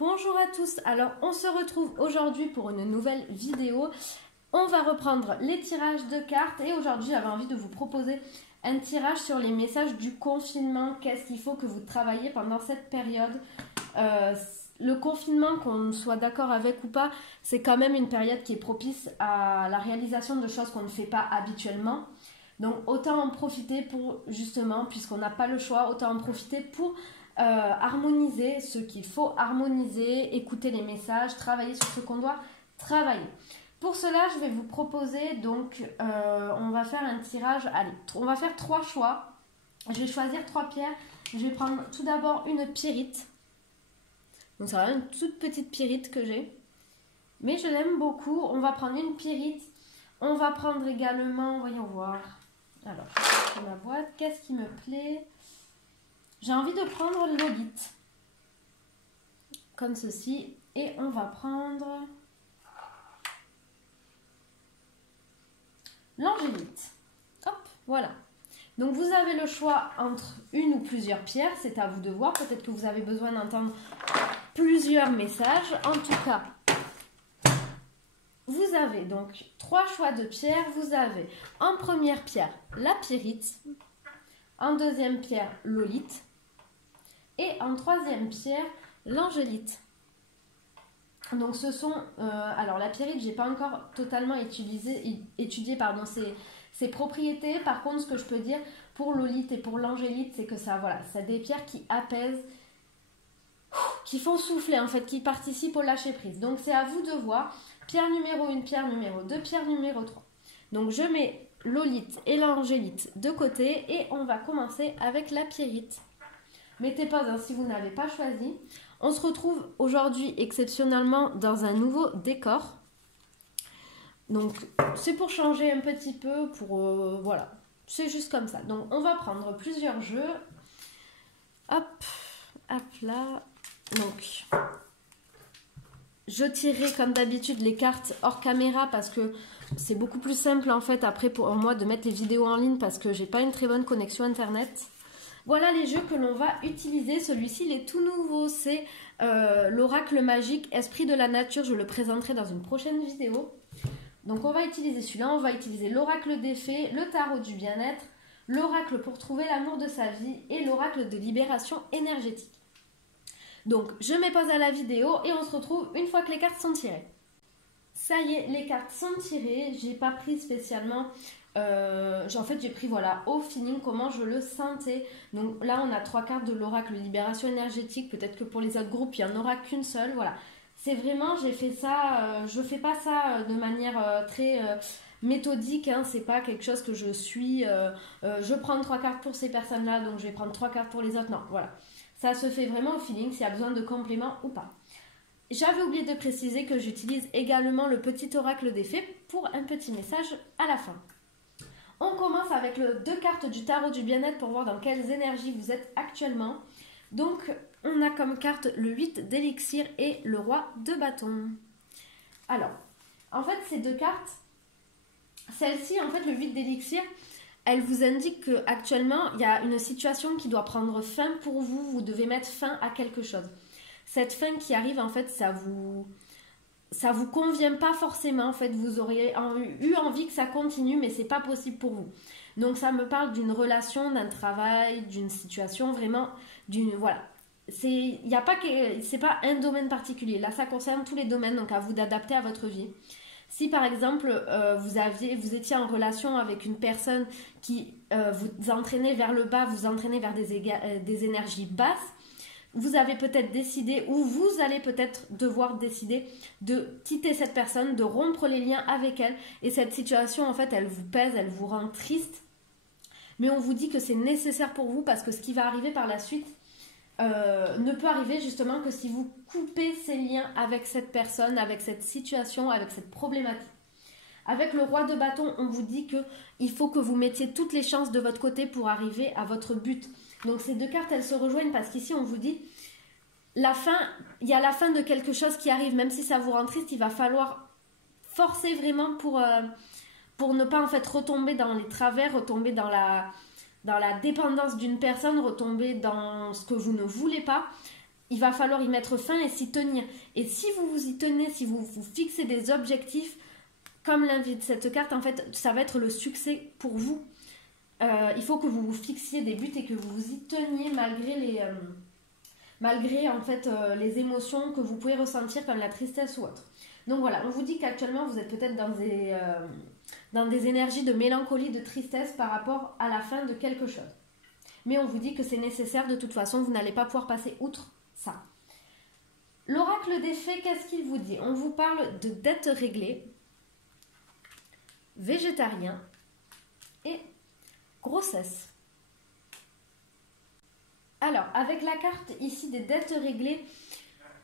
Bonjour à tous, alors on se retrouve aujourd'hui pour une nouvelle vidéo. On va reprendre les tirages de cartes et aujourd'hui j'avais envie de vous proposer un tirage sur les messages du confinement. Qu'est-ce qu'il faut que vous travaillez pendant cette période? Le confinement, qu'on soit d'accord avec ou pas, c'est quand même une période qui est propice à la réalisation de choses qu'on ne fait pas habituellement. Donc autant en profiter pour justement, puisqu'on n'a pas le choix, autant en profiter pour harmoniser ce qu'il faut harmoniser, écouter les messages, travailler sur ce qu'on doit travailler. Pour cela, je vais vous proposer, donc on va faire un tirage, allez, on va faire 3 choix. Je vais choisir 3 pierres. Je vais prendre tout d'abord une pyrite. Donc c'est vraiment une toute petite pyrite que j'ai. Mais je l'aime beaucoup. On va prendre une pyrite. On va prendre également, voyons voir. Alors, je vais ma boîte. Qu'est-ce qui me plaît? J'ai envie de prendre l'olite. Comme ceci. Et on va prendre l'angélite. Hop, voilà. Donc vous avez le choix entre une ou plusieurs pierres. C'est à vous de voir. Peut-être que vous avez besoin d'entendre plusieurs messages. En tout cas, vous avez donc 3 choix de pierres. Vous avez en première pierre la pyrite, en deuxième pierre l'olite et en troisième pierre l'angélite. Donc ce sont, alors la pyrite, j'ai pas encore totalement étudié ses propriétés. Par contre, ce que je peux dire pour l'olite et pour l'angélite, c'est que ça, voilà, c'est des pierres qui apaisent, qui font souffler en fait, qui participent au lâcher prise. Donc c'est à vous de voir. Pierre numéro 1, pierre numéro 2, pierre numéro 3. Donc je mets l'olite et l'angélite de côté et on va commencer avec la pyrite. Mettez pause hein, si vous n'avez pas choisi. On se retrouve aujourd'hui exceptionnellement dans un nouveau décor. Donc c'est pour changer un petit peu, pour voilà, c'est juste comme ça. Donc on va prendre plusieurs jeux. Hop, hop là. Donc je tirerai comme d'habitude les cartes hors caméra parce que c'est beaucoup plus simple en fait après pour moi de mettre les vidéos en ligne parce que j'ai pas une très bonne connexion internet. Voilà les jeux que l'on va utiliser. Celui-ci, il est tout nouveau. C'est l'oracle magique Esprit de la Nature. Je le présenterai dans une prochaine vidéo. Donc, on va utiliser celui-là. On va utiliser l'oracle des fées, le tarot du bien-être, l'oracle pour trouver l'amour de sa vie et l'oracle de libération énergétique. Donc, je mets pause à la vidéo et on se retrouve une fois que les cartes sont tirées. Ça y est, les cartes sont tirées. J'ai pas pris spécialement... en fait j'ai pris voilà au feeling comment je le sentais. Donc là on a 3 cartes de l'oracle libération énergétique. Peut-être que pour les autres groupes il n'y en aura qu'une seule. Voilà, c'est vraiment, j'ai fait ça, je fais pas ça de manière très méthodique hein. C'est pas quelque chose que je suis je prends 3 cartes pour ces personnes là donc je vais prendre 3 cartes pour les autres. Non, voilà, ça se fait vraiment au feeling s'il y a besoin de compléments ou pas. J'avais oublié de préciser que j'utilise également le petit oracle des fées pour un petit message à la fin. On commence avec 2 cartes du tarot du bien-être pour voir dans quelles énergies vous êtes actuellement. Donc, on a comme carte le 8 d'élixir et le roi de bâton. Alors, en fait, ces 2 cartes, celle-ci, en fait, le 8 d'élixir, elle vous indique qu'actuellement, il y a une situation qui doit prendre fin pour vous. Vous devez mettre fin à quelque chose. Cette fin qui arrive, en fait, ça vous convient pas forcément, en fait, vous auriez eu envie que ça continue, mais c'est pas possible pour vous. Donc ça me parle d'une relation, d'un travail, d'une situation, vraiment, voilà. C'est pas un domaine particulier, là ça concerne tous les domaines, donc à vous d'adapter à votre vie. Si par exemple vous étiez en relation avec une personne qui vous entraînait vers le bas, vous entraînait vers des énergies basses, vous avez peut-être décidé ou vous allez peut-être devoir décider de quitter cette personne, de rompre les liens avec elle. Et cette situation, en fait, elle vous pèse, elle vous rend triste. Mais on vous dit que c'est nécessaire pour vous parce que ce qui va arriver par la suite ne peut arriver justement que si vous coupez ces liens avec cette personne, avec cette situation, avec cette problématique. Avec le roi de bâton, on vous dit qu'il faut que vous mettiez toutes les chances de votre côté pour arriver à votre but. Donc ces 2 cartes, elles se rejoignent parce qu'ici, on vous dit, il y a la fin de quelque chose qui arrive. Même si ça vous rend triste, il va falloir forcer vraiment pour ne pas en fait retomber dans les travers, retomber dans la dépendance d'une personne, retomber dans ce que vous ne voulez pas. il va falloir y mettre fin et s'y tenir. Et si vous vous y tenez, si vous vous fixez des objectifs, comme l'invite cette carte, en fait, ça va être le succès pour vous. Il faut que vous vous fixiez des buts et que vous vous y teniez malgré en fait les émotions que vous pouvez ressentir comme la tristesse ou autre. Donc voilà, on vous dit qu'actuellement vous êtes peut-être dans des énergies de mélancolie, de tristesse par rapport à la fin de quelque chose. Mais on vous dit que c'est nécessaire de toute façon, vous n'allez pas pouvoir passer outre ça. L'oracle des fées, qu'est-ce qu'il vous dit? On vous parle de dettes réglées, végétarien et grossesse. Alors, avec la carte ici des dettes réglées,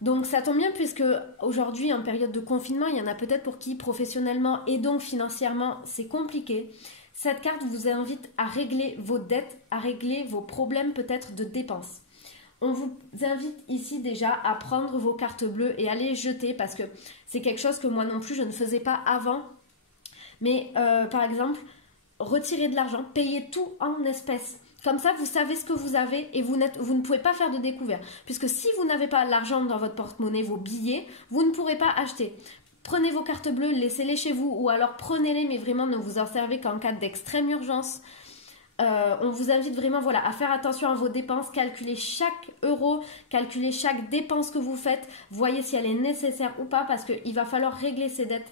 donc ça tombe bien puisque aujourd'hui, en période de confinement, il y en a peut-être pour qui professionnellement et donc financièrement, c'est compliqué. Cette carte vous invite à régler vos dettes, à régler vos problèmes peut-être de dépenses. On vous invite ici déjà à prendre vos cartes bleues et à les jeter parce que c'est quelque chose que moi non plus je ne faisais pas avant. Mais par exemple, retirer de l'argent, payer tout en espèces. Comme ça, vous savez ce que vous avez et vous ne pouvez pas faire de découvert. Puisque si vous n'avez pas l'argent dans votre porte-monnaie, vos billets, vous ne pourrez pas acheter. Prenez vos cartes bleues, laissez-les chez vous ou alors prenez-les, mais vraiment ne vous en servez qu'en cas d'extrême urgence. On vous invite vraiment voilà, à faire attention à vos dépenses, calculez chaque euro, calculez chaque dépense que vous faites, voyez si elle est nécessaire ou pas parce qu'il va falloir régler ces dettes.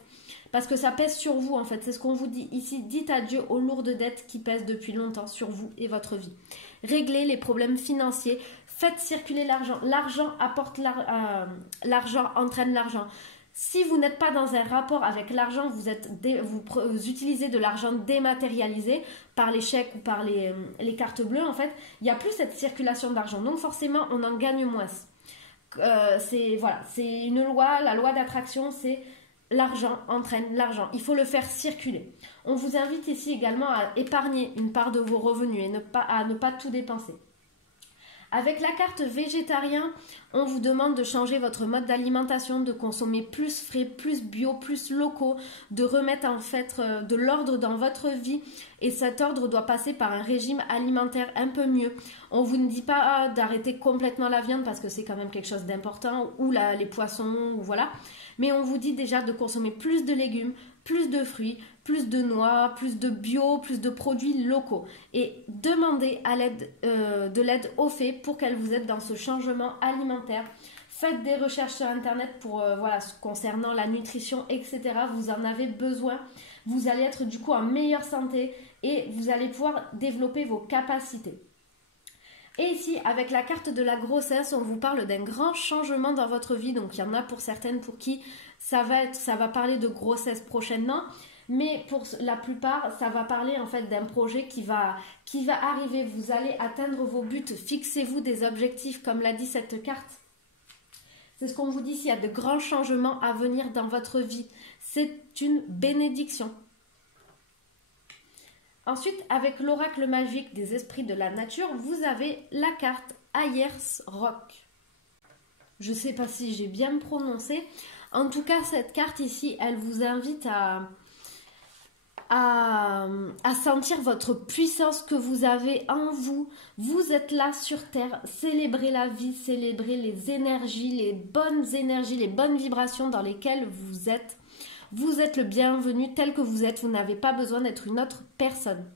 Parce que ça pèse sur vous en fait, c'est ce qu'on vous dit ici. Dites adieu aux lourdes dettes qui pèsent depuis longtemps sur vous et votre vie. Réglez les problèmes financiers, faites circuler l'argent. L'argent apporte l'argent, entraîne l'argent. Si vous n'êtes pas dans un rapport avec l'argent, vous utilisez de l'argent dématérialisé par les chèques ou par les cartes bleues, en fait, il n'y a plus cette circulation d'argent. Donc forcément, on en gagne moins. C'est une loi, la loi d'attraction, c'est l'argent entraîne l'argent. Il faut le faire circuler. On vous invite ici également à épargner une part de vos revenus et à ne pas tout dépenser. Avec la carte végétarien, on vous demande de changer votre mode d'alimentation, de consommer plus frais, plus bio, plus locaux, de remettre en fait de l'ordre dans votre vie et cet ordre doit passer par un régime alimentaire un peu mieux. On vous ne dit pas d'arrêter complètement la viande parce que c'est quand même quelque chose d'important ou les poissons ou voilà, mais on vous dit déjà de consommer plus de légumes, plus de fruits, plus de noix, plus de bio, plus de produits locaux. Et demandez de l'aide aux fées pour qu'elles vous aident dans ce changement alimentaire. Faites des recherches sur Internet concernant la nutrition, etc. Vous en avez besoin. Vous allez être du coup en meilleure santé et vous allez pouvoir développer vos capacités. Et ici, avec la carte de la grossesse, on vous parle d'un grand changement dans votre vie. Donc, il y en a pour certaines pour qui ça va parler de grossesse prochainement. Mais pour la plupart, ça va parler en fait d'un projet qui va arriver. Vous allez atteindre vos buts. Fixez-vous des objectifs, comme l'a dit cette carte. C'est ce qu'on vous dit, s'il y a de grands changements à venir dans votre vie. C'est une bénédiction. Ensuite, avec l'oracle magique des esprits de la nature, vous avez la carte Ayers Rock. Je ne sais pas si j'ai bien prononcé. En tout cas, cette carte ici, elle vous invite à sentir votre puissance que vous avez en vous. Vous êtes là sur Terre, célébrez la vie, célébrez les énergies, les bonnes vibrations dans lesquelles vous êtes. Vous êtes le bienvenu tel que vous êtes, vous n'avez pas besoin d'être une autre personne.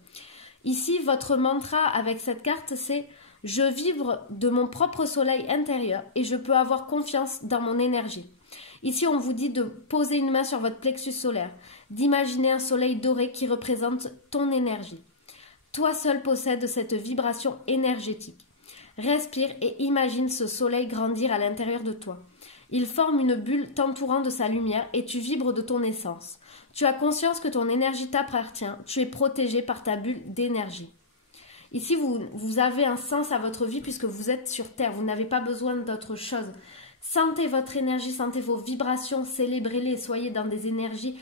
Ici, votre mantra avec cette carte, c'est « Je vibre de mon propre soleil intérieur et je peux avoir confiance dans mon énergie ». Ici, on vous dit de poser une main sur votre plexus solaire, d'imaginer un soleil doré qui représente ton énergie. Toi seul possèdes cette vibration énergétique. Respire et imagine ce soleil grandir à l'intérieur de toi. Il forme une bulle t'entourant de sa lumière et tu vibres de ton essence. Tu as conscience que ton énergie t'appartient, tu es protégé par ta bulle d'énergie. Ici, vous avez un sens à votre vie puisque vous êtes sur Terre, vous n'avez pas besoin d'autre chose. Sentez votre énergie, sentez vos vibrations, célébrez-les, soyez dans des énergies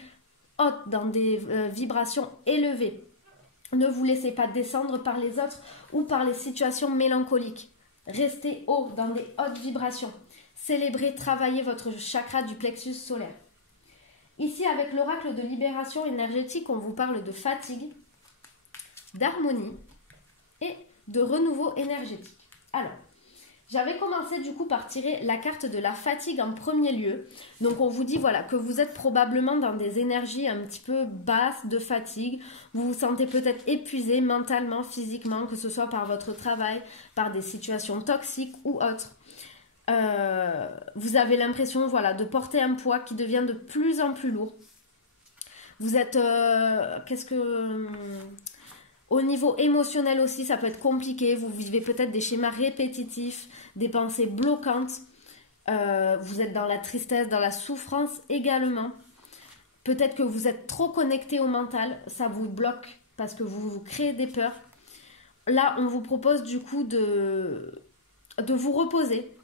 hautes, dans des vibrations élevées. Ne vous laissez pas descendre par les autres ou par les situations mélancoliques. Restez haut, dans des hautes vibrations. Célébrez, travaillez votre chakra du plexus solaire. Ici, avec l'oracle de libération énergétique, on vous parle de fatigue, d'harmonie et de renouveau énergétique. Alors, J'avais commencé du coup par tirer la carte de la fatigue en premier lieu. Donc on vous dit voilà que vous êtes probablement dans des énergies un petit peu basses de fatigue. Vous vous sentez peut-être épuisé mentalement, physiquement, que ce soit par votre travail, par des situations toxiques ou autres. Vous avez l'impression voilà, de porter un poids qui devient de plus en plus lourd. Vous êtes... Au niveau émotionnel aussi, ça peut être compliqué. Vous vivez peut-être des schémas répétitifs, des pensées bloquantes. Vous êtes dans la tristesse, dans la souffrance également. Peut-être que vous êtes trop connecté au mental. Ça vous bloque parce que vous vous créez des peurs. Là, on vous propose du coup de vous reposer.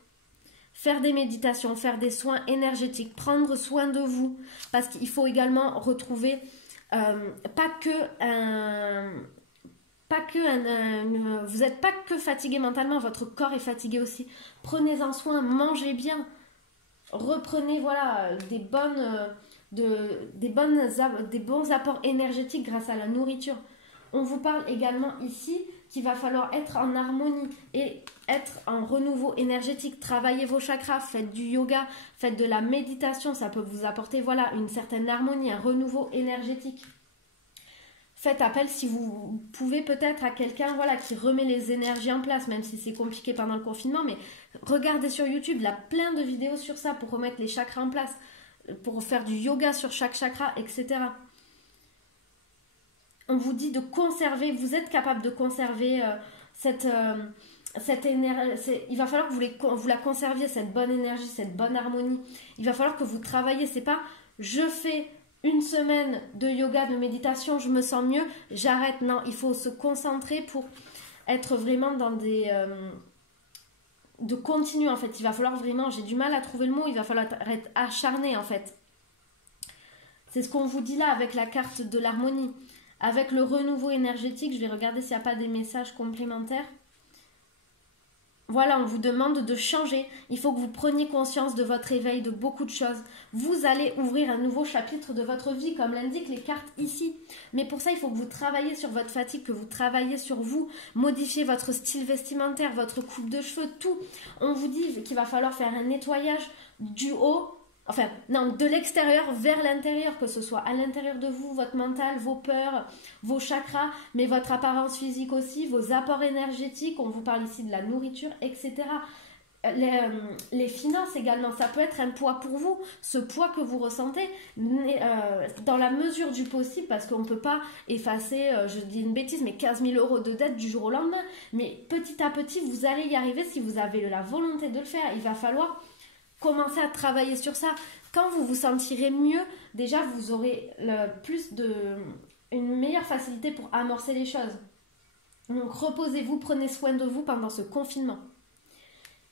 Faire des méditations, faire des soins énergétiques, prendre soin de vous. Parce qu'il faut également retrouver vous n'êtes pas que fatigué mentalement, votre corps est fatigué aussi. Prenez-en soin, mangez bien, reprenez voilà, des bons apports énergétiques grâce à la nourriture. On vous parle également ici qu'il va falloir être en harmonie et être en renouveau énergétique. Travaillez vos chakras, faites du yoga, faites de la méditation, ça peut vous apporter voilà, une certaine harmonie, un renouveau énergétique. Faites appel si vous pouvez peut-être à quelqu'un voilà, qui remet les énergies en place, même si c'est compliqué pendant le confinement, mais regardez sur YouTube, il y a plein de vidéos sur ça pour remettre les chakras en place, pour faire du yoga sur chaque chakra, etc. On vous dit de conserver, vous êtes capable de conserver cette énergie, il va falloir que vous la conserviez, cette bonne énergie, cette bonne harmonie. Il va falloir que vous travaillez, c'est pas je fais une semaine de yoga, de méditation, je me sens mieux, j'arrête. Non, il faut se concentrer pour être vraiment dans des... de continuer en fait. Il va falloir vraiment, j'ai du mal à trouver le mot, il va falloir être acharné en fait. C'est ce qu'on vous dit là avec la carte de l'harmonie. Avec le renouveau énergétique, je vais regarder s'il n'y a pas des messages complémentaires. Voilà, on vous demande de changer. Il faut que vous preniez conscience de votre éveil, de beaucoup de choses. Vous allez ouvrir un nouveau chapitre de votre vie, comme l'indiquent les cartes ici. Mais pour ça, il faut que vous travaillez sur votre fatigue, que vous travaillez sur vous, modifiez votre style vestimentaire, votre coupe de cheveux, tout. On vous dit qu'il va falloir faire un nettoyage du haut, enfin, non, de l'extérieur vers l'intérieur, que ce soit à l'intérieur de vous, votre mental, vos peurs, vos chakras, mais votre apparence physique aussi, vos apports énergétiques, on vous parle ici de la nourriture, etc. Les finances également, ça peut être un poids pour vous, ce poids que vous ressentez, dans la mesure du possible, parce qu'on ne peut pas effacer, je dis une bêtise, mais 15 000 € de dette du jour au lendemain, mais petit à petit, vous allez y arriver si vous avez la volonté de le faire. Il va falloir commencez à travailler sur ça. Quand vous vous sentirez mieux, déjà vous aurez une meilleure facilité pour amorcer les choses. Donc reposez-vous, prenez soin de vous pendant ce confinement.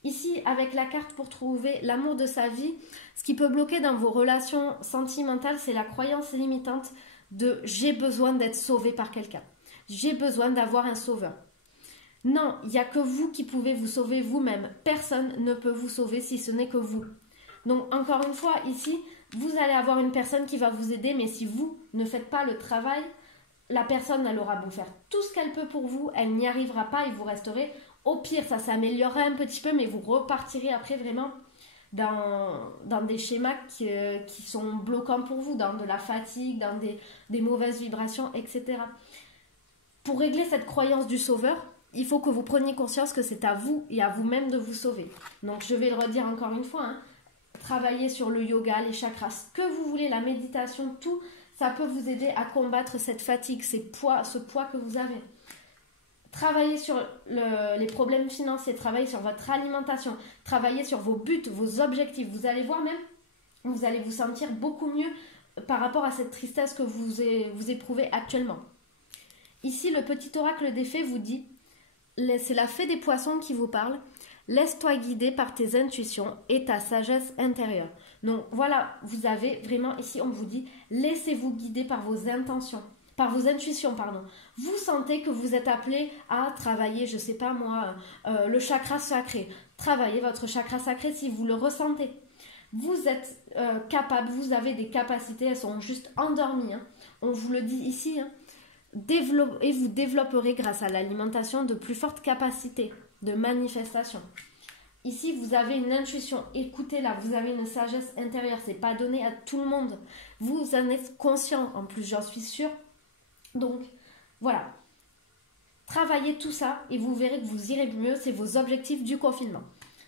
Ici, avec la carte pour trouver l'amour de sa vie, ce qui peut bloquer dans vos relations sentimentales, c'est la croyance limitante de « j'ai besoin d'être sauvé par quelqu'un ». J'ai besoin d'avoir un sauveur. Non, il n'y a que vous qui pouvez vous sauver vous-même. Personne ne peut vous sauver si ce n'est que vous. Donc, encore une fois, ici, vous allez avoir une personne qui va vous aider, mais si vous ne faites pas le travail, la personne, elle aura beau faire tout ce qu'elle peut pour vous, elle n'y arrivera pas et vous resterez. Au pire, ça s'améliorera un petit peu, mais vous repartirez après vraiment dans des schémas qui sont bloquants pour vous, dans de la fatigue, dans des mauvaises vibrations, etc. Pour régler cette croyance du sauveur, il faut que vous preniez conscience que c'est à vous et à vous-même de vous sauver. Donc je vais le redire encore une fois, travaillez sur le yoga, les chakras, ce que vous voulez, la méditation, tout, ça peut vous aider à combattre cette fatigue, ce poids que vous avez. Travaillez sur les problèmes financiers, travaillez sur votre alimentation, travaillez sur vos buts, vos objectifs. Vous allez voir même, vous allez vous sentir beaucoup mieux par rapport à cette tristesse que vous éprouvez actuellement. Ici, le petit oracle des fées vous dit, c'est la fée des poissons qui vous parle. Laisse-toi guider par tes intuitions et ta sagesse intérieure. Donc voilà, vous avez vraiment ici, on vous dit, laissez-vous guider par vos intentions, par vos intuitions, pardon. Vous sentez que vous êtes appelé à travailler, je sais pas moi, le chakra sacré. Travaillez votre chakra sacré si vous le ressentez. Vous êtes capable, vous avez des capacités, elles sont juste endormies. On vous le dit ici, et vous développerez grâce à l'alimentation de plus fortes capacités de manifestation. Ici, vous avez une intuition. Écoutez-la. Vous avez une sagesse intérieure. C'est pas donné à tout le monde. Vous en êtes conscient. En plus, j'en suis sûre. Donc, voilà. Travaillez tout ça et vous verrez que vous irez mieux. C'est vos objectifs du confinement.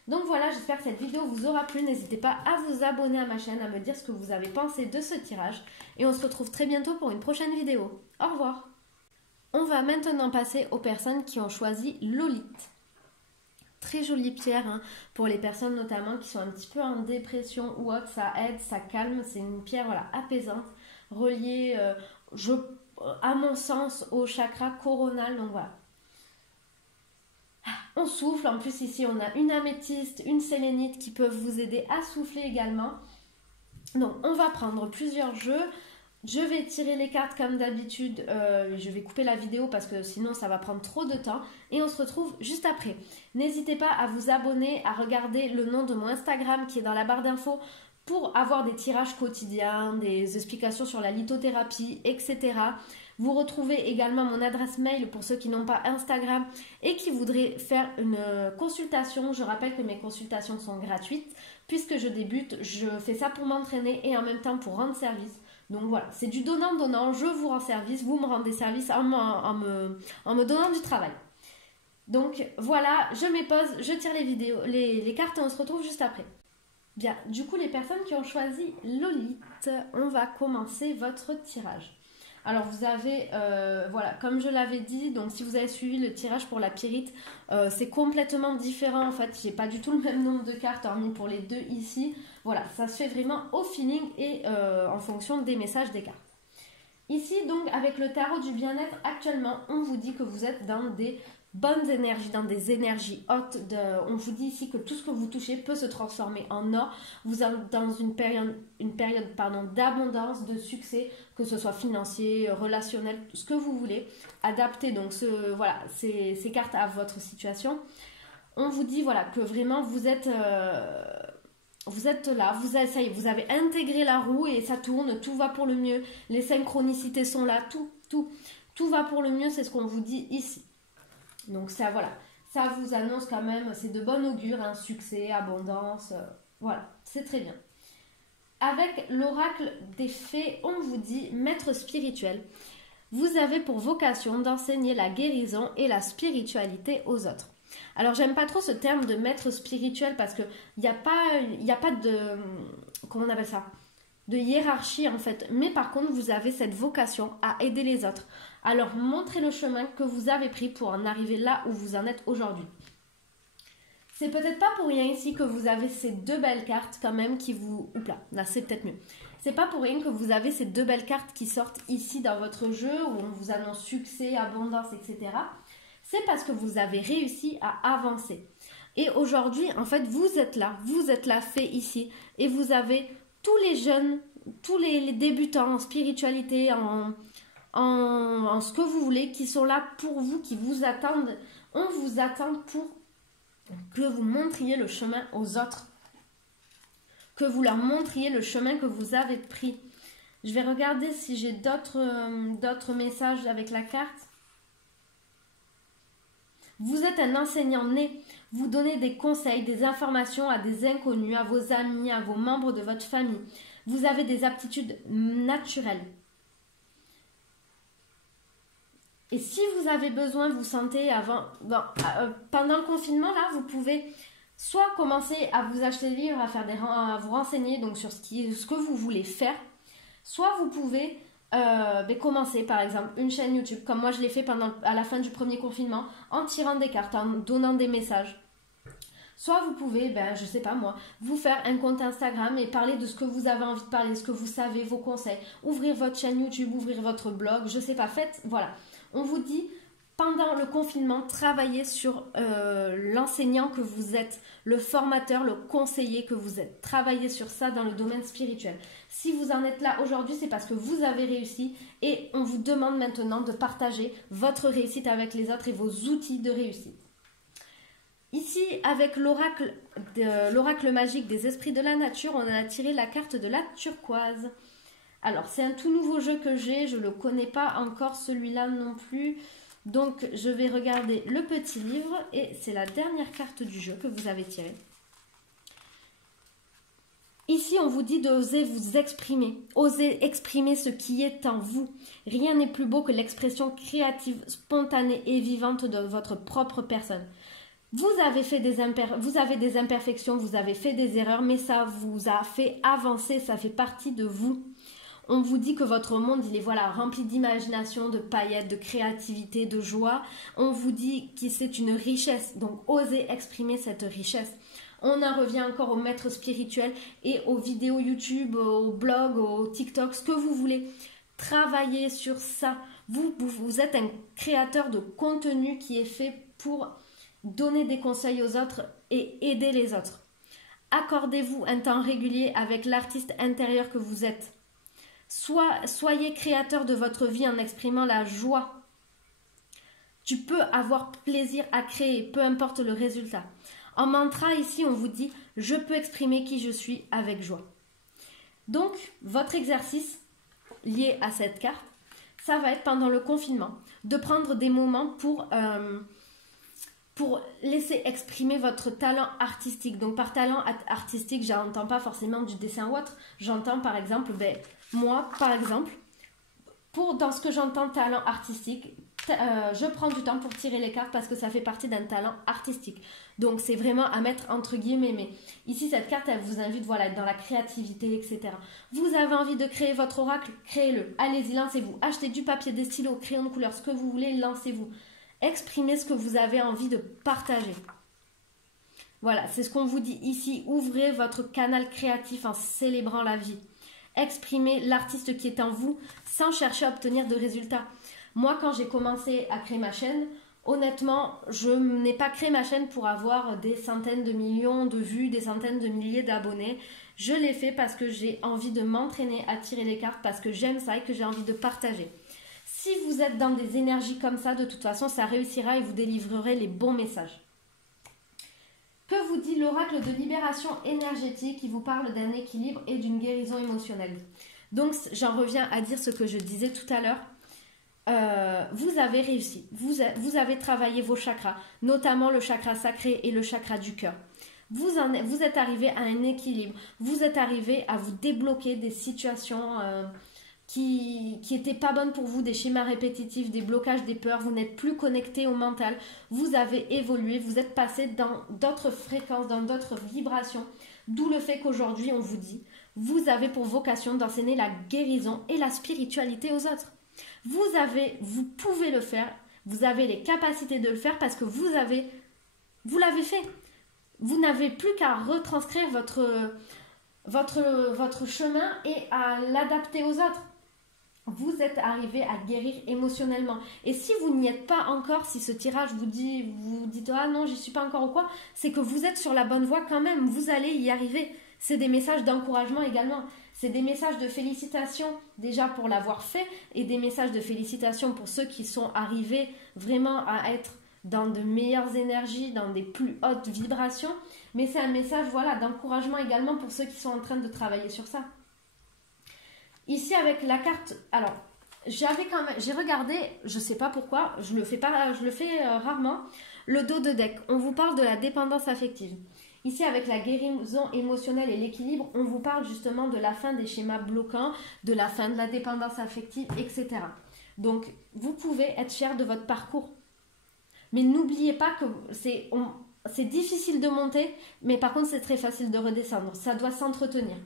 Donc voilà, j'espère que cette vidéo vous aura plu. N'hésitez pas à vous abonner à ma chaîne, à me dire ce que vous avez pensé de ce tirage. Et on se retrouve très bientôt pour une prochaine vidéo. Au revoir. On va maintenant passer aux personnes qui ont choisi l'olite. Très jolie pierre hein, pour les personnes notamment qui sont un petit peu en dépression ou autre. Ça aide, ça calme. C'est une pierre voilà, apaisante, reliée, à mon sens, au chakra coronal. Donc voilà. On souffle, en plus ici on a une améthyste, une sélénite qui peuvent vous aider à souffler également. Donc on va prendre plusieurs jeux. Je vais tirer les cartes comme d'habitude, je vais couper la vidéo parce que sinon ça va prendre trop de temps. Et on se retrouve juste après. N'hésitez pas à vous abonner, à regarder le nom de mon Instagram qui est dans la barre d'infos pour avoir des tirages quotidiens, des explications sur la lithothérapie, etc. Vous retrouvez également mon adresse mail pour ceux qui n'ont pas Instagram et qui voudraient faire une consultation. Je rappelle que mes consultations sont gratuites. Puisque je débute, je fais ça pour m'entraîner et en même temps pour rendre service. Donc voilà, c'est du donnant-donnant. Je vous rends service, vous me rendez service en me donnant du travail. Donc voilà, je m'épose, je tire les cartes et on se retrouve juste après. Bien, du coup les personnes qui ont choisi l'olite, on va commencer votre tirage. Alors vous avez, voilà, comme je l'avais dit, donc si vous avez suivi le tirage pour la pyrite, c'est complètement différent en fait. J'ai pas du tout le même nombre de cartes hormis pour les deux ici. Voilà, ça se fait vraiment au feeling et en fonction des messages des cartes. Ici donc avec le tarot du bien-être, actuellement on vous dit que vous êtes dans des bonnes énergies, dans des énergies hautes. On vous dit ici que tout ce que vous touchez peut se transformer en or. Vous êtes dans une période d'abondance, de succès, que ce soit financier, relationnel, ce que vous voulez. Adaptez donc ces cartes à votre situation. On vous dit voilà, que vraiment vous êtes là, vous avez intégré la roue et ça tourne, tout va pour le mieux. Les synchronicités sont là, tout va pour le mieux, c'est ce qu'on vous dit ici. Donc ça, voilà, ça vous annonce quand même, c'est de bon augure, un succès, abondance, voilà, c'est très bien. Avec l'oracle des fées, on vous dit, maître spirituel, vous avez pour vocation d'enseigner la guérison et la spiritualité aux autres. Alors j'aime pas trop ce terme de maître spirituel parce que il n'y a pas de, comment on appelle ça, de hiérarchie en fait, mais par contre vous avez cette vocation à aider les autres, à leur montrer le chemin que vous avez pris pour en arriver là où vous en êtes aujourd'hui. C'est peut-être pas pour rien ici que vous avez ces deux belles cartes quand même qui vous... Oupla, là c'est peut-être mieux. C'est pas pour rien que vous avez ces deux belles cartes qui sortent ici dans votre jeu où on vous annonce succès, abondance, etc. C'est parce que vous avez réussi à avancer. Et aujourd'hui, en fait, vous êtes la fée ici et vous avez tous les jeunes, tous les débutants en spiritualité, en ce que vous voulez, qui sont là pour vous, qui vous attendent. On vous attend pour que vous montriez le chemin aux autres, que vous leur montriez le chemin que vous avez pris. Je vais regarder si j'ai d'autres messages avec la carte. Vous êtes un enseignant né. Vous donnez des conseils, des informations à des inconnus, à vos amis, à vos membres de votre famille. Vous avez des aptitudes naturelles. Et si vous avez besoin, vous sentez pendant le confinement, là, vous pouvez soit commencer à vous acheter des livres, à vous renseigner donc, sur ce que vous voulez faire, soit vous pouvez commencer par exemple une chaîne YouTube, comme moi je l'ai fait à la fin du premier confinement, en tirant des cartes, en donnant des messages. Soit vous pouvez, je sais pas moi, vous faire un compte Instagram et parler de ce que vous avez envie de parler, ce que vous savez, vos conseils, ouvrir votre chaîne YouTube, ouvrir votre blog, je sais pas, faites, voilà. On vous dit, pendant le confinement, travaillez sur l'enseignant que vous êtes, le formateur, le conseiller que vous êtes. Travaillez sur ça dans le domaine spirituel. Si vous en êtes là aujourd'hui, c'est parce que vous avez réussi et on vous demande maintenant de partager votre réussite avec les autres et vos outils de réussite. Ici, avec l'oracle magique des esprits de la nature, on a tiré la carte de la turquoise. Alors, c'est un tout nouveau jeu que j'ai, je ne le connais pas encore celui-là non plus. Donc, je vais regarder le petit livre et c'est la dernière carte du jeu que vous avez tirée. Ici, on vous dit d'oser vous exprimer. Osez exprimer ce qui est en vous. Rien n'est plus beau que l'expression créative, spontanée et vivante de votre propre personne. Vous avez des imperfections, vous avez fait des erreurs, mais ça vous a fait avancer, ça fait partie de vous. On vous dit que votre monde, il est rempli d'imagination, de paillettes, de créativité, de joie. On vous dit que c'est une richesse, donc osez exprimer cette richesse. On en revient encore aux maîtres spirituels et aux vidéos YouTube, aux blogs, aux TikTok, ce que vous voulez. Travaillez sur ça. Vous êtes un créateur de contenu qui est fait pour donner des conseils aux autres et aider les autres. Accordez-vous un temps régulier avec l'artiste intérieur que vous êtes. Soyez créateur de votre vie en exprimant la joie. Tu peux avoir plaisir à créer, peu importe le résultat. En mantra, ici, on vous dit « Je peux exprimer qui je suis avec joie ». Donc, votre exercice lié à cette carte, ça va être pendant le confinement, de prendre des moments pour laisser exprimer votre talent artistique. Donc, par talent artistique, je n'entends pas forcément du dessin ou autre. J'entends par exemple, moi, par exemple, dans ce que j'entends talent artistique, je prends du temps pour tirer les cartes parce que ça fait partie d'un talent artistique. Donc, c'est vraiment à mettre entre guillemets. Mais ici, cette carte, elle vous invite à être dans la créativité, etc. Vous avez envie de créer votre oracle, créez-le. Allez-y, lancez-vous. Achetez du papier, des stylos, crayons de couleur, ce que vous voulez, lancez-vous. Exprimez ce que vous avez envie de partager. Voilà, c'est ce qu'on vous dit ici. Ouvrez votre canal créatif en célébrant la vie. Exprimez l'artiste qui est en vous sans chercher à obtenir de résultats. Moi, quand j'ai commencé à créer ma chaîne, honnêtement, je n'ai pas créé ma chaîne pour avoir des centaines de millions de vues, des centaines de milliers d'abonnés. Je l'ai fait parce que j'ai envie de m'entraîner à tirer les cartes, parce que j'aime ça et que j'ai envie de partager. Si vous êtes dans des énergies comme ça, de toute façon, ça réussira et vous délivrerez les bons messages. Que vous dit l'oracle de libération énergétique qui vous parle d'un équilibre et d'une guérison émotionnelle? Donc, j'en reviens à dire ce que je disais tout à l'heure. Vous avez réussi, vous avez travaillé vos chakras, notamment le chakra sacré et le chakra du cœur. Vous êtes arrivé à un équilibre, vous êtes arrivé à vous débloquer des situations qui n'étaient pas bonnes pour vous, des schémas répétitifs, des blocages, des peurs. Vous n'êtes plus connecté au mental, vous avez évolué, vous êtes passé dans d'autres fréquences, dans d'autres vibrations, d'où le fait qu'aujourd'hui on vous dit, vous avez pour vocation d'enseigner la guérison et la spiritualité aux autres. Vous pouvez le faire, vous avez les capacités de le faire parce que vous l'avez fait. Vous n'avez plus qu'à retranscrire votre chemin et à l'adapter aux autres. Vous êtes arrivé à guérir émotionnellement. Et si vous n'y êtes pas encore, si ce tirage vous dites ah non, j'y suis pas encore ou quoi, c'est que vous êtes sur la bonne voie quand même, vous allez y arriver. C'est des messages d'encouragement également. C'est des messages de félicitations déjà pour l'avoir fait et des messages de félicitations pour ceux qui sont arrivés vraiment à être dans de meilleures énergies, dans des plus hautes vibrations. Mais c'est un message d'encouragement également pour ceux qui sont en train de travailler sur ça. Ici avec la carte, alors j'ai regardé, je ne sais pas pourquoi, je le fais rarement, le dos de deck. On vous parle de la dépendance affective. Ici, avec la guérison émotionnelle et l'équilibre, on vous parle justement de la fin des schémas bloquants, de la fin de la dépendance affective, etc. Donc, vous pouvez être fier de votre parcours. Mais n'oubliez pas que c'est difficile de monter, mais par contre, c'est très facile de redescendre. Ça doit s'entretenir.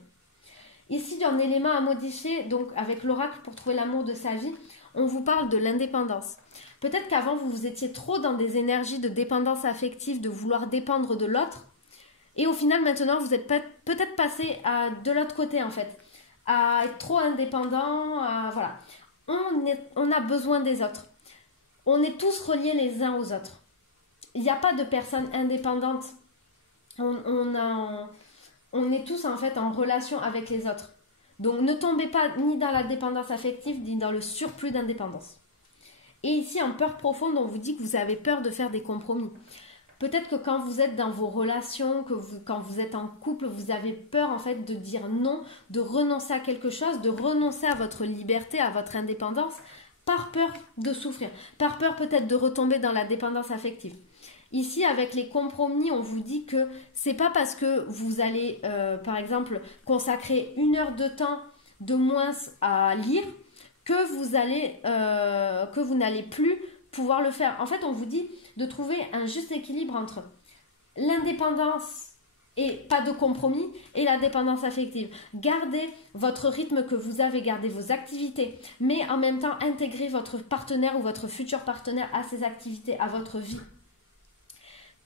Ici, il y a un élément à modifier, donc avec l'oracle pour trouver l'amour de sa vie, on vous parle de l'indépendance. Peut-être qu'avant, vous étiez trop dans des énergies de dépendance affective, de vouloir dépendre de l'autre. Et au final, maintenant, vous êtes peut-être passé de l'autre côté, en fait, à être trop indépendant. Voilà. On a besoin des autres. On est tous reliés les uns aux autres. Il n'y a pas de personnes indépendantes. On est tous, en fait, en relation avec les autres. Donc, ne tombez pas ni dans la dépendance affective, ni dans le surplus d'indépendance. Et ici, en peur profonde, on vous dit que vous avez peur de faire des compromis. Peut-être que quand vous êtes dans vos relations, quand vous êtes en couple, vous avez peur en fait de dire non, de renoncer à quelque chose, de renoncer à votre liberté, à votre indépendance, par peur de souffrir, par peur peut-être de retomber dans la dépendance affective. Ici, avec les compromis, on vous dit que c'est pas parce que vous allez, par exemple, consacrer 1 heure de temps de moins à lire que vous n'allez plus pouvoir le faire. En fait, on vous dit de trouver un juste équilibre entre l'indépendance et pas de compromis et la dépendance affective. Gardez votre rythme que vous avez, gardez vos activités, mais en même temps, intégrez votre partenaire ou votre futur partenaire à ces activités, à votre vie.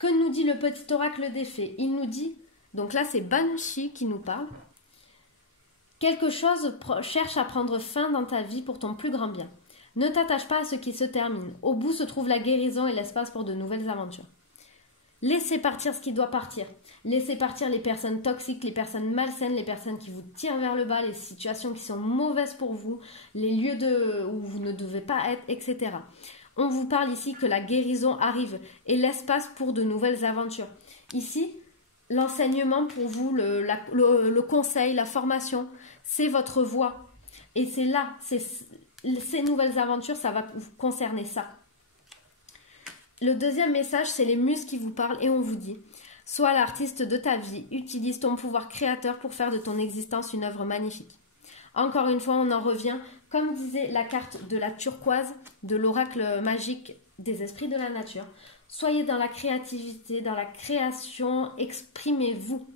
Que nous dit le petit oracle des fées? Il nous dit, donc là c'est Banshee qui nous parle, quelque chose cherche à prendre fin dans ta vie pour ton plus grand bien. Ne t'attache pas à ce qui se termine. Au bout se trouve la guérison et l'espace pour de nouvelles aventures. Laissez partir ce qui doit partir. Laissez partir les personnes toxiques, les personnes malsaines, les personnes qui vous tirent vers le bas, les situations qui sont mauvaises pour vous, les lieux où vous ne devez pas être, etc. On vous parle ici que la guérison arrive et l'espace pour de nouvelles aventures. Ici, l'enseignement pour vous, le conseil, la formation, c'est votre voie. Et c'est là, ces nouvelles aventures, ça va vous concerner ça. Le deuxième message, c'est les muses qui vous parlent et on vous dit « Sois l'artiste de ta vie, utilise ton pouvoir créateur pour faire de ton existence une œuvre magnifique. » Encore une fois, on en revient, comme disait la carte de la turquoise de l'oracle magique des esprits de la nature. Soyez dans la créativité, dans la création, exprimez-vous.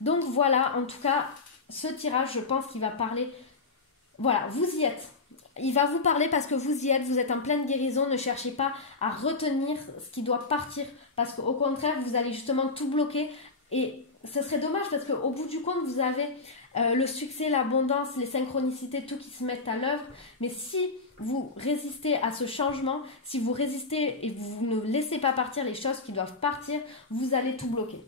Donc voilà, en tout cas, ce tirage, je pense qu'il va parler... Voilà, vous y êtes. Il va vous parler parce que vous y êtes, vous êtes en pleine guérison, ne cherchez pas à retenir ce qui doit partir. Parce qu'au contraire, vous allez justement tout bloquer et ce serait dommage parce qu'au bout du compte, vous avez le succès, l'abondance, les synchronicités, tout qui se mettent à l'œuvre. Mais si vous résistez à ce changement, si vous résistez et vous ne laissez pas partir les choses qui doivent partir, vous allez tout bloquer.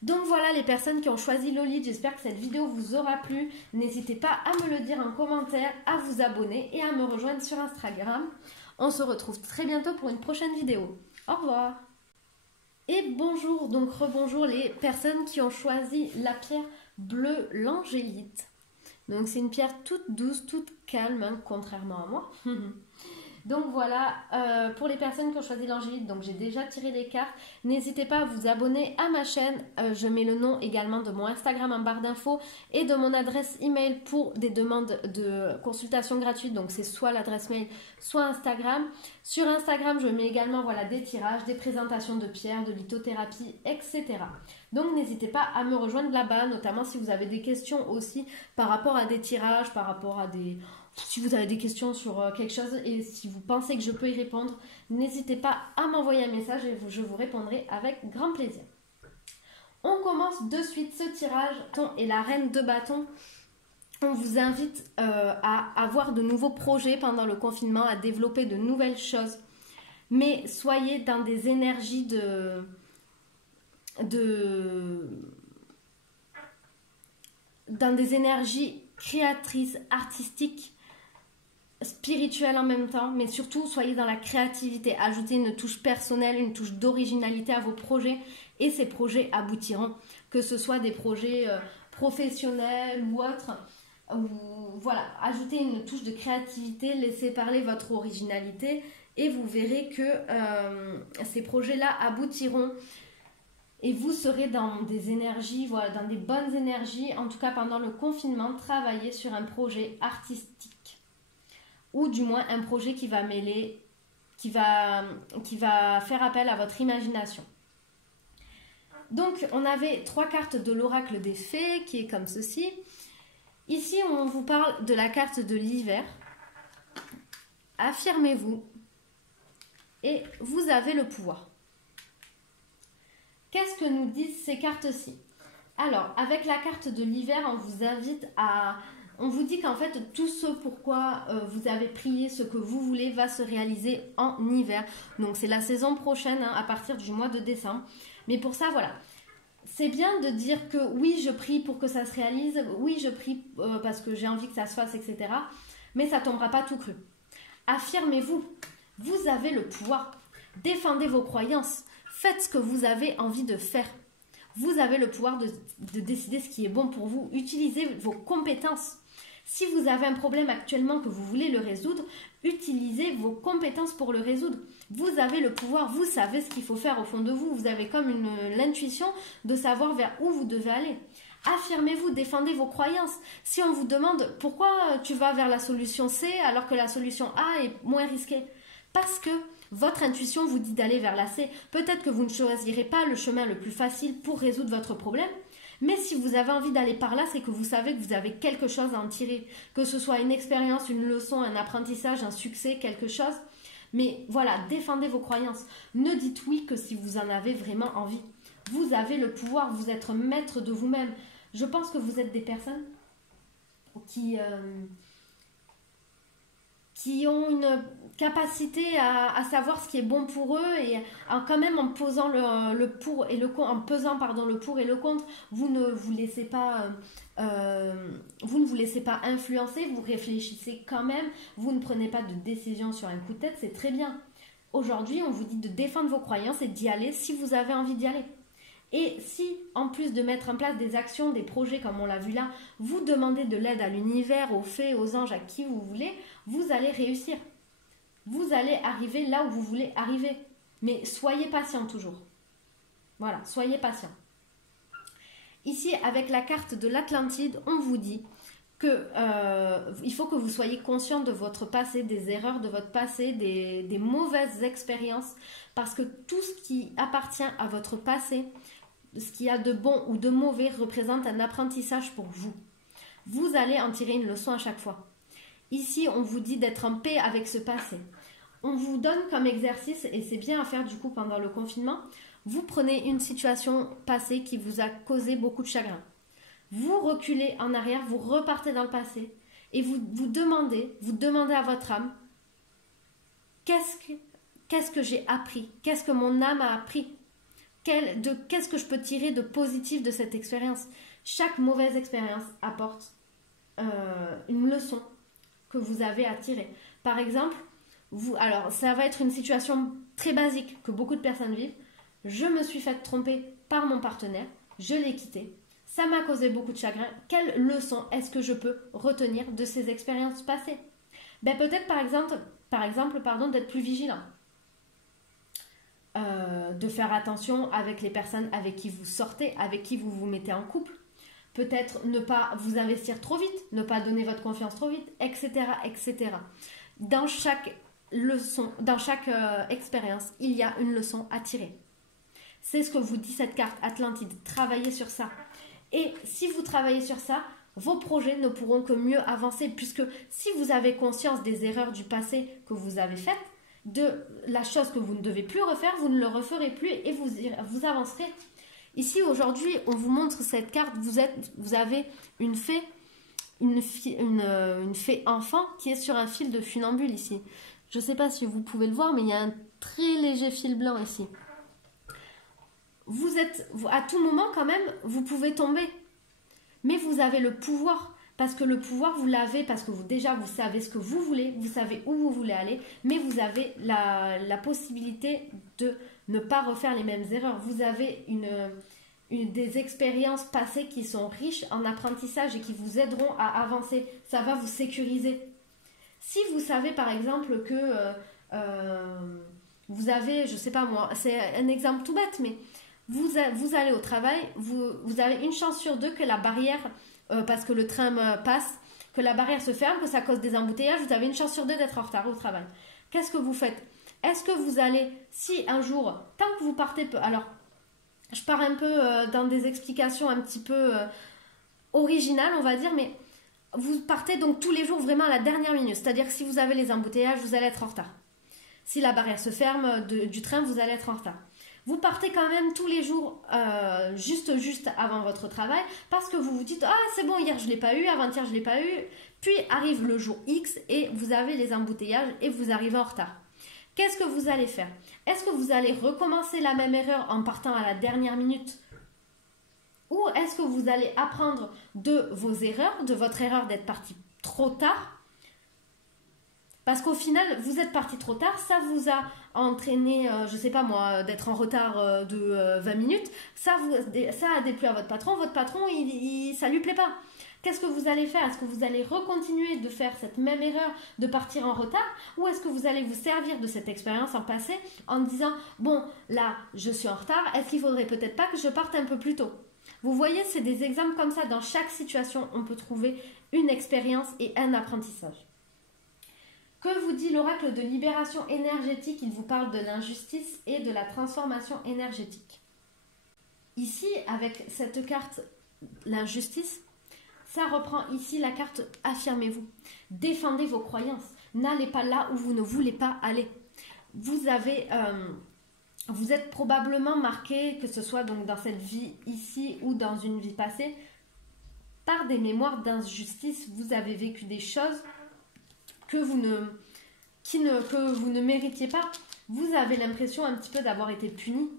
Donc voilà les personnes qui ont choisi Lolite, j'espère que cette vidéo vous aura plu. N'hésitez pas à me le dire en commentaire, à vous abonner et à me rejoindre sur Instagram. On se retrouve très bientôt pour une prochaine vidéo. Au revoir. Et bonjour, donc rebonjour les personnes qui ont choisi la pierre bleue, l'angélite. Donc c'est une pierre toute douce, toute calme, hein, contrairement à moi. Donc voilà, pour les personnes qui ont choisi l'angélite, donc j'ai déjà tiré les cartes. N'hésitez pas à vous abonner à ma chaîne. Je mets le nom également de mon Instagram en barre d'infos et de mon adresse email pour des demandes de consultation gratuite. Donc c'est soit l'adresse mail, soit Instagram. Sur Instagram, je mets également voilà, des tirages, des présentations de pierres, de lithothérapie, etc. Donc n'hésitez pas à me rejoindre là-bas, notamment si vous avez des questions aussi par rapport à des tirages, par rapport à des... Si vous avez des questions sur quelque chose et si vous pensez que je peux y répondre, n'hésitez pas à m'envoyer un message et je vous répondrai avec grand plaisir. On commence de suite ce tirage et la reine de bâton. On vous invite à avoir de nouveaux projets pendant le confinement, à développer de nouvelles choses. Mais soyez dans des énergies dans des énergies créatrices, artistiques, spirituelle en même temps, mais surtout soyez dans la créativité, ajoutez une touche personnelle, une touche d'originalité à vos projets et ces projets aboutiront, que ce soit des projets professionnels ou autres, voilà, ajoutez une touche de créativité, laissez parler votre originalité et vous verrez que ces projets-là aboutiront et vous serez dans des énergies, voilà, dans des bonnes énergies, en tout cas pendant le confinement, travaillez sur un projet artistique. Ou du moins un projet qui va mêler, qui va faire appel à votre imagination. Donc on avait 3 cartes de l'oracle des fées qui est comme ceci. Ici on vous parle de la carte de l'hiver. Affirmez-vous et vous avez le pouvoir. Qu'est-ce que nous disent ces cartes-ci? Alors avec la carte de l'hiver on vous invite à... On vous dit qu'en fait, tout ce pourquoi vous avez prié, ce que vous voulez, va se réaliser en hiver. Donc, c'est la saison prochaine, hein, à partir du mois de décembre. Mais pour ça, voilà. C'est bien de dire que oui, je prie pour que ça se réalise. Oui, je prie parce que j'ai envie que ça se fasse, etc. Mais ça ne tombera pas tout cru. Affirmez-vous. Vous avez le pouvoir. Défendez vos croyances. Faites ce que vous avez envie de faire. Vous avez le pouvoir de décider ce qui est bon pour vous. Utilisez vos compétences. Si vous avez un problème actuellement que vous voulez le résoudre, utilisez vos compétences pour le résoudre. Vous avez le pouvoir, vous savez ce qu'il faut faire au fond de vous. Vous avez comme l'intuition de savoir vers où vous devez aller. Affirmez-vous, défendez vos croyances. Si on vous demande pourquoi tu vas vers la solution C alors que la solution A est moins risquée, parce que votre intuition vous dit d'aller vers la C. Peut-être que vous ne choisirez pas le chemin le plus facile pour résoudre votre problème, mais si vous avez envie d'aller par là, c'est que vous savez que vous avez quelque chose à en tirer. Que ce soit une expérience, une leçon, un apprentissage, un succès, quelque chose. Mais voilà, défendez vos croyances. Ne dites oui que si vous en avez vraiment envie. Vous avez le pouvoir, vous êtes maître de vous-même. Je pense que vous êtes des personnes qui ont une capacité à savoir ce qui est bon pour eux et quand même en pesant le pour et le contre, en pesant le pour et le contre, vous ne vous laissez pas influencer, vous réfléchissez quand même, vous ne prenez pas de décision sur un coup de tête, c'est très bien. Aujourd'hui, on vous dit de défendre vos croyances et d'y aller si vous avez envie d'y aller. Et si, en plus de mettre en place des actions, des projets comme on l'a vu là, vous demandez de l'aide à l'univers, aux fées, aux anges, à qui vous voulez, vous allez réussir. Vous allez arriver là où vous voulez arriver. Mais soyez patient toujours. Voilà, soyez patient. Ici, avec la carte de l'Atlantide, on vous dit que il faut que vous soyez conscient de votre passé, des erreurs de votre passé, des mauvaises expériences, parce que tout ce qui appartient à votre passé, ce qu'il y a de bon ou de mauvais, représente un apprentissage pour vous. Vous allez en tirer une leçon à chaque fois. Ici, on vous dit d'être en paix avec ce passé. On vous donne comme exercice, et c'est bien à faire du coup pendant le confinement, vous prenez une situation passée qui vous a causé beaucoup de chagrin. Vous reculez en arrière, vous repartez dans le passé et vous demandez à votre âme, qu'est-ce que j'ai appris? Qu'est-ce que mon âme a appris? Qu'est-ce que je peux tirer de positif de cette expérience? Chaque mauvaise expérience apporte une leçon que vous avez à tirer. Par exemple, alors ça va être une situation très basique que beaucoup de personnes vivent. Je me suis fait tromper par mon partenaire, je l'ai quitté. Ça m'a causé beaucoup de chagrin. Quelle leçon est-ce que je peux retenir de ces expériences passées? Peut-être par exemple, d'être plus vigilant. De faire attention avec les personnes avec qui vous sortez, avec qui vous vous mettez en couple. Peut-être ne pas vous investir trop vite, ne pas donner votre confiance trop vite, etc. etc. Dans chaque leçon, dans chaque expérience, il y a une leçon à tirer. C'est ce que vous dit cette carte Atlantide. Travaillez sur ça. Et si vous travaillez sur ça, vos projets ne pourront que mieux avancer, puisque si vous avez conscience des erreurs du passé que vous avez faites, de la chose que vous ne devez plus refaire, vous ne le referez plus et vous avancerez. Ici, aujourd'hui, on vous montre cette carte. Vous avez une fée enfant qui est sur un fil de funambule ici. Je ne sais pas si vous pouvez le voir, mais il y a un très léger fil blanc ici. À tout moment quand même, vous pouvez tomber. Mais vous avez le pouvoir. Parce que le pouvoir, vous l'avez, parce que vous savez ce que vous voulez, vous savez où vous voulez aller, mais vous avez la possibilité de ne pas refaire les mêmes erreurs. Vous avez des expériences passées qui sont riches en apprentissage et qui vous aideront à avancer. Ça va vous sécuriser. Si vous savez par exemple que vous avez, je sais pas moi, c'est un exemple tout bête, mais vous allez au travail, vous avez une chance sur deux que la barrière, parce que le train passe, que la barrière se ferme, que ça cause des embouteillages, vous avez une chance sur deux d'être en retard au travail. Qu'est-ce que vous faites? Est-ce que vous allez, si un jour, tant que vous partez, alors je pars un peu dans des explications un petit peu originales, on va dire, mais vous partez donc tous les jours vraiment à la dernière minute, c'est-à-dire que si vous avez les embouteillages, vous allez être en retard. Si la barrière se ferme du train, vous allez être en retard. Vous partez quand même tous les jours juste avant votre travail parce que vous vous dites « Ah, c'est bon, hier je ne l'ai pas eu, avant-hier je ne l'ai pas eu. » Puis arrive le jour X et vous avez les embouteillages et vous arrivez en retard. Qu'est-ce que vous allez faire? Est-ce que vous allez recommencer la même erreur en partant à la dernière minute? Ou est-ce que vous allez apprendre de vos erreurs, de votre erreur d'être parti trop tard? Parce qu'au final, vous êtes parti trop tard, ça vous a entraîner, je sais pas moi, d'être en retard de 20 minutes, ça a déplu à votre patron, ça lui plaît pas. Qu'est-ce que vous allez faire? Est-ce que vous allez recontinuer de faire cette même erreur, de partir en retard? Ou est-ce que vous allez vous servir de cette expérience en passé en disant, bon, là, je suis en retard, est-ce qu'il faudrait peut-être pas que je parte un peu plus tôt? Vous voyez, c'est des exemples comme ça. Dans chaque situation, on peut trouver une expérience et un apprentissage. Que vous dit l'oracle de libération énergétique? Il vous parle de l'injustice et de la transformation énergétique. Ici, avec cette carte, l'injustice, ça reprend ici la carte affirmez-vous. Défendez vos croyances. N'allez pas là où vous ne voulez pas aller. Vous êtes probablement marqué, que ce soit donc dans cette vie ici ou dans une vie passée, par des mémoires d'injustice. Vous avez vécu des choses que vous ne méritiez pas. Vous avez l'impression un petit peu d'avoir été puni.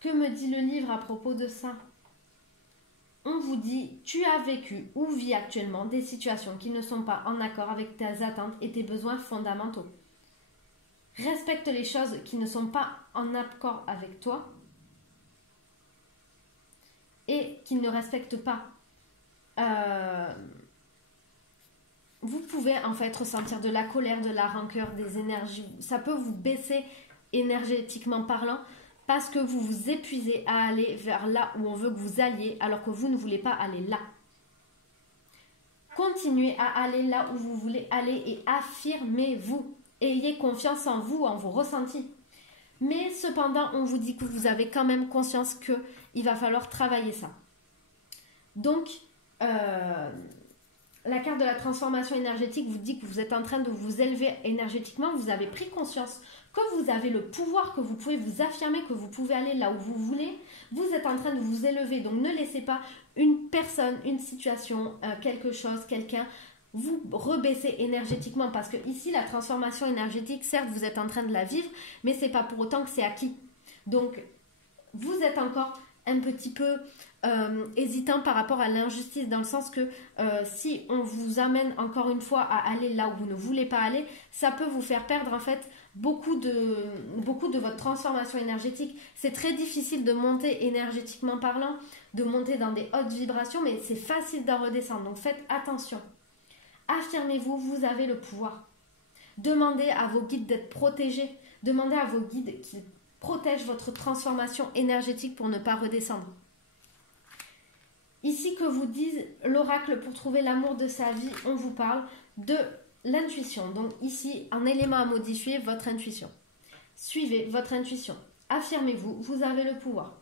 Que me dit le livre à propos de ça? On vous dit, tu as vécu ou vis actuellement des situations qui ne sont pas en accord avec tes attentes et tes besoins fondamentaux. Respecte les choses qui ne sont pas en accord avec toi et qui ne respectent pas. Vous pouvez en fait ressentir de la colère, de la rancœur, des énergies. Ça peut vous baisser énergétiquement parlant, parce que vous vous épuisez à aller vers là où on veut que vous alliez, alors que vous ne voulez pas aller là. Continuez à aller là où vous voulez aller et affirmez-vous. Ayez confiance en vous, en vos ressentis. Mais cependant, on vous dit que vous avez quand même conscience qu'il va falloir travailler ça. Donc, la carte de la transformation énergétique vous dit que vous êtes en train de vous élever énergétiquement. Vous avez pris conscience que vous avez le pouvoir, que vous pouvez vous affirmer, que vous pouvez aller là où vous voulez. Vous êtes en train de vous élever. Donc ne laissez pas une personne, une situation, quelque chose, quelqu'un vous rebaisser énergétiquement. Parce que ici, la transformation énergétique, certes, vous êtes en train de la vivre, mais ce n'est pas pour autant que c'est acquis. Donc, vous êtes encore un petit peu hésitant par rapport à l'injustice, dans le sens que si on vous amène encore une fois à aller là où vous ne voulez pas aller, ça peut vous faire perdre en fait beaucoup de votre transformation énergétique. C'est très difficile de monter énergétiquement parlant, de monter dans des hautes vibrations, mais c'est facile d'en redescendre. Donc faites attention. Affirmez-vous, vous avez le pouvoir. Demandez à vos guides d'être protégés. Demandez à vos guides qui protègent votre transformation énergétique pour ne pas redescendre. Ici, que vous dise l'oracle pour trouver l'amour de sa vie, on vous parle de l'intuition. Donc ici, un élément à modifier, votre intuition. Suivez votre intuition. Affirmez-vous, vous avez le pouvoir.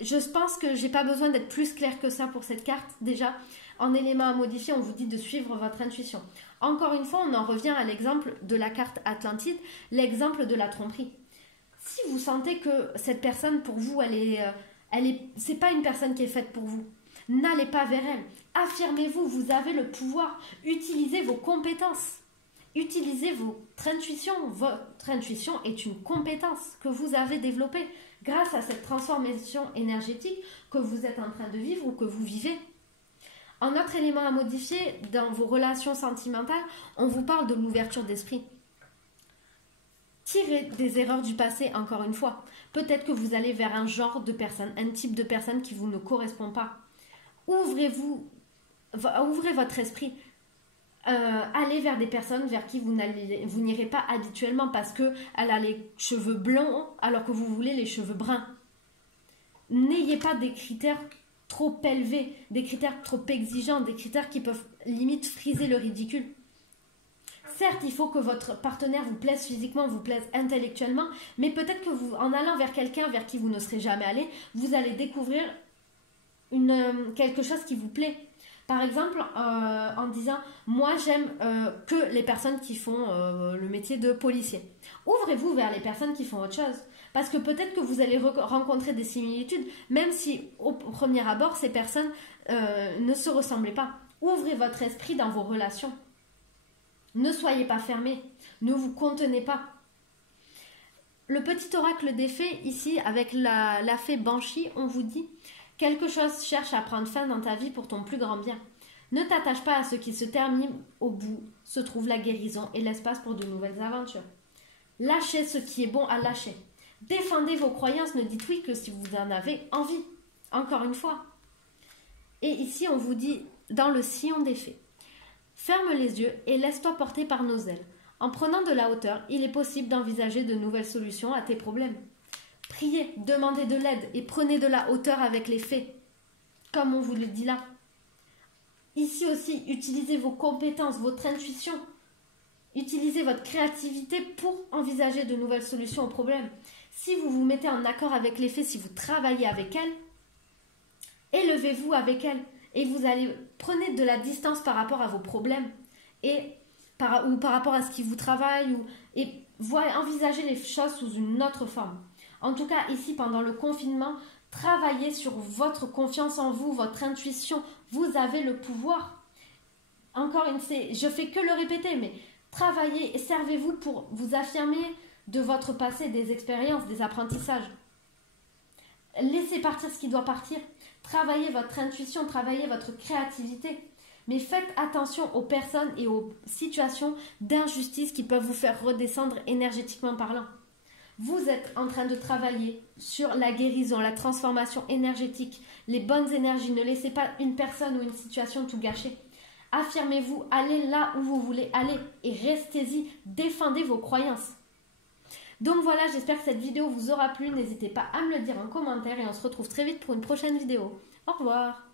Je pense que je n'ai pas besoin d'être plus clair que ça pour cette carte. Déjà, en élément à modifier, on vous dit de suivre votre intuition. Encore une fois, on en revient à l'exemple de la carte Atlantide, l'exemple de la tromperie. Si vous sentez que cette personne, pour vous, c'est pas une personne qui est faite pour vous, n'allez pas vers elle. Affirmez-vous, vous avez le pouvoir. Utilisez vos compétences. Utilisez votre intuition. Votre intuition est une compétence que vous avez développée grâce à cette transformation énergétique que vous êtes en train de vivre ou que vous vivez. Un autre élément à modifier dans vos relations sentimentales, on vous parle de l'ouverture d'esprit. Tirez des erreurs du passé, encore une fois. Peut-être que vous allez vers un genre de personne, un type de personne qui vous ne correspond pas. Ouvrez votre esprit. Allez vers des personnes vers qui vous n'irez pas habituellement parce qu'elle a les cheveux blancs alors que vous voulez les cheveux bruns. N'ayez pas des critères trop élevés, des critères trop exigeants, des critères qui peuvent limite friser le ridicule. Certes, il faut que votre partenaire vous plaise physiquement, vous plaise intellectuellement, mais peut-être que vous, en allant vers quelqu'un vers qui vous ne serez jamais allé, vous allez découvrir quelque chose qui vous plaît. Par exemple, en disant « Moi, j'aime que les personnes qui font le métier de policier. » Ouvrez-vous vers les personnes qui font autre chose. Parce que peut-être que vous allez rencontrer des similitudes, même si au premier abord, ces personnes ne se ressemblaient pas. Ouvrez votre esprit dans vos relations. Ne soyez pas fermés. Ne vous contenez pas. Le petit oracle des fées, ici, avec la fée Banshee, on vous dit « Quelque chose cherche à prendre fin dans ta vie pour ton plus grand bien. Ne t'attache pas à ce qui se termine. Au bout se trouve la guérison et l'espace pour de nouvelles aventures. » Lâchez ce qui est bon à lâcher. Défendez vos croyances, ne dites oui que si vous en avez envie. Encore une fois. Et ici, on vous dit, dans le sillon des faits, ferme les yeux et laisse-toi porter par nos ailes. En prenant de la hauteur, il est possible d'envisager de nouvelles solutions à tes problèmes. Priez, demandez de l'aide et prenez de la hauteur avec les faits, comme on vous le dit là. Ici aussi, utilisez vos compétences, votre intuition. Utilisez votre créativité pour envisager de nouvelles solutions aux problèmes. Si vous vous mettez en accord avec les faits, si vous travaillez avec elles, élevez-vous avec elles et vous allez prenez de la distance par rapport à vos problèmes ou par rapport à ce qui vous travaille et envisagez les choses sous une autre forme. En tout cas, ici, pendant le confinement, travaillez sur votre confiance en vous, votre intuition. Vous avez le pouvoir. Encore une fois, je fais que le répéter, mais travaillez et servez-vous pour vous affirmer de votre passé, des expériences, des apprentissages. Laissez partir ce qui doit partir. Travaillez votre intuition, travaillez votre créativité. Mais faites attention aux personnes et aux situations d'injustice qui peuvent vous faire redescendre énergétiquement parlant. Vous êtes en train de travailler sur la guérison, la transformation énergétique, les bonnes énergies. Ne laissez pas une personne ou une situation tout gâcher. Affirmez-vous, allez là où vous voulez aller et restez-y, défendez vos croyances. Donc voilà, j'espère que cette vidéo vous aura plu. N'hésitez pas à me le dire en commentaire et on se retrouve très vite pour une prochaine vidéo. Au revoir.